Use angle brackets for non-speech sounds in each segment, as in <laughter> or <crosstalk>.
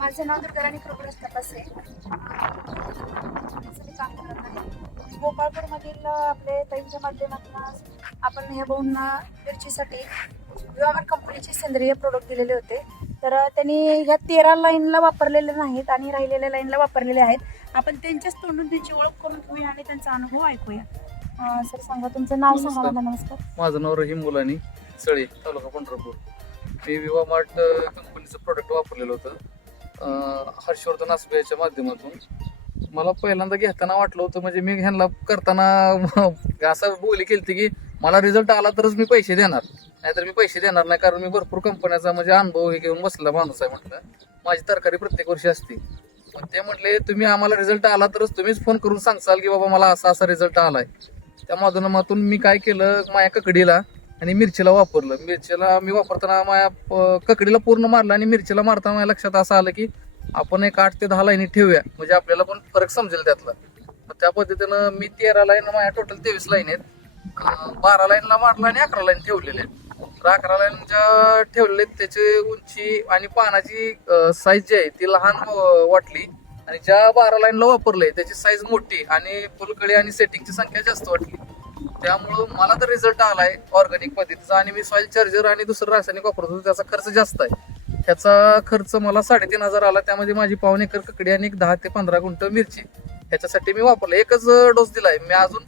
माझं नाव दुर्गाराणी प्रभुराज तपासे. मी काम करत आहे. गोपाळपूरमधील आपले ताईंच्या माध्यमातून आपण ह्या भाऊंना मिरचीसाठी विवाहर कंपनीचे सेंद्रिय प्रोडक्ट दिलेले होते. तर त्यांनी ह्या तेरा लाईनला वापरलेले नाहीत आणि राहिलेल्या लाईनला वापरलेले आहेत. आपण त्यांच्याच तोंडून त्यांची ओळख करून घेऊया आणि त्यांचा अनुभव ऐकूया. सर सांगा तुमचं नाव सांगा मला. नमस्कार. माझं नाव रहीम मुलानी सळी तालुका पंढरपूर. मी विवा मार्ट कंपनीचं प्रोडक्ट वापरलेलं होतं. हर्षवर्धन आसबेच्या माध्यमातून मला पहिल्यांदा घेताना वाटलं होतं म्हणजे मी ह्यांना करताना <laughs> असं बोली केली की मला रिझल्ट आला तरच मी पैसे देणार. नाहीतर मी पैसे देणार नाही कारण मी भरपूर कंपन्याचा म्हणजे अनुभव हे घेऊन बसलेला माणूस आहे म्हटलं. माझी तरकारी प्रत्येक वर्षी असते. मग ते म्हटले तुम्ही आम्हाला रिझल्ट आला तरच तुम्हीच फोन करून सांगसाल की बाबा मला असा असा रिझल्ट आलाय. त्या माध्यमातून मी काय केलं माझ्या ककडीला आणि मिरचीला वापरलं. मिरचीला मी वापरताना माझ्या ककडीला पूर्ण मारलं आणि मिरचीला मारताना माझ्या लक्षात असं आलं की आपण एक आठ ते दहा लाईनी ठेवूया. म्हणजे आपल्याला पण फरक समजेल त्यातला. त्या पद्धतीनं मी तेरा लाईन माझ्या टोटल तेवीस लाईन आहेत. बारा लाईनला मारलं आणि अकरा लाईन ठेवलेले आहेत. तर अकरा लाईन ज्या ठेवलेले आहेत त्याची उंची आणि पानाची साईज जी आहे ती लहान वाटली. आणि ज्या बारा लाईनला वापरले त्याची साईज मोठी आणि फुलकळी आणि सेटिंगची संख्या जास्त वाटली. त्यामुळं मला तर रिझल्ट आलाय ऑर्गॅनिक पद्धतीचा आणि मी सॉइल चार्जर आणि दुसरं रासायनिक वापरतो त्याचा खर्च जास्त आहे. ह्याचा खर्च मला साडेतीन हजार आला त्यामध्ये माझी पाऊन एकर ककडी आणि एक दहा ते पंधरा गुंठ मिरची ह्याच्यासाठी मी वापरलं एकच डोस दिलाय. मी अजून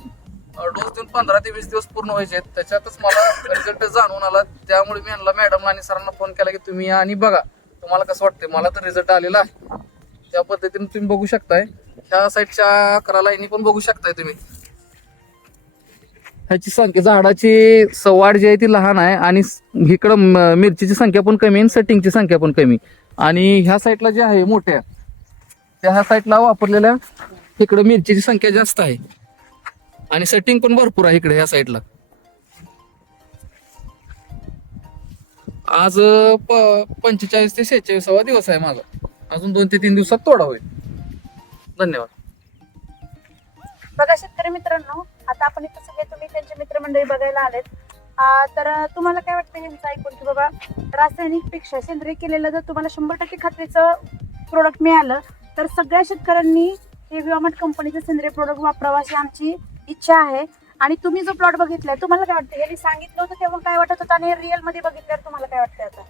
डोस देऊन पंधरा ते वीस दिवस पूर्ण व्हायचे आहेत. त्याच्यातच मला रिझल्ट जाणून आला. त्यामुळे मी यांना मॅडमला आणि सरांना फोन केला की तुम्ही या आणि बघा. तुम्हाला कसं वाटतंय? मला तर रिझल्ट आलेला आहे. त्या पद्धतीने तुम्ही बघू शकताय. ह्या साईडच्या अकरा लाईनी पण बघू शकताय तुम्ही. ह्याची संख्या झाडाची सवाड जी आहे ती लहान आहे आणि इकडं मिरचीची संख्या पण कमी आणि सेटिंगची संख्या पण कमी. आणि ह्या साईडला जे आहे मोठ्या त्या ह्या साईडला वापरलेल्या इकडं मिरचीची संख्या जास्त आहे. आणि सेटिंग पण भरपूर आहे इकडे ह्या साईडला. आज प- पंचेचाळीस ते शेहेचाळीसावा दिवस आहे माझा. अजून दोन ते तीन दिवसात तोडा होईल. धन्यवाद. बघा शेतकरी मित्रांनो आता आपण इथं सगळे तुम्ही त्यांचे मित्रमंडळी बघायला आलेत. तर तुम्हाला काय वाटतं यांचं ऐकून की बाबा रासायनिकपेक्षा सेंद्रिय केलेलं जर तुम्हाला शंभर टक्के खात्रीचं प्रोडक्ट मिळालं तर सगळ्या शेतकऱ्यांनी हे विवामट कंपनीचं सेंद्रिय प्रोडक्ट वापरावं अशी आमची इच्छा आहे. आणि तुम्ही जो प्लॉट बघितलाय तुम्हाला काय वाटतं यांनी सांगितलं होतं तेव्हा काय वाटत होतं आणि रिअलमध्ये बघितल्यावर तुम्हाला काय वाटतं आता?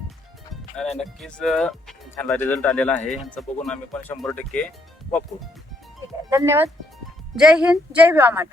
नाही नक्कीच ह्यांना रिझल्ट आलेला आहे. ह्यांचा बघून आम्ही पण शंभर टक्के वापरू. ठीक आहे धन्यवाद. जय हिंद जय विवामट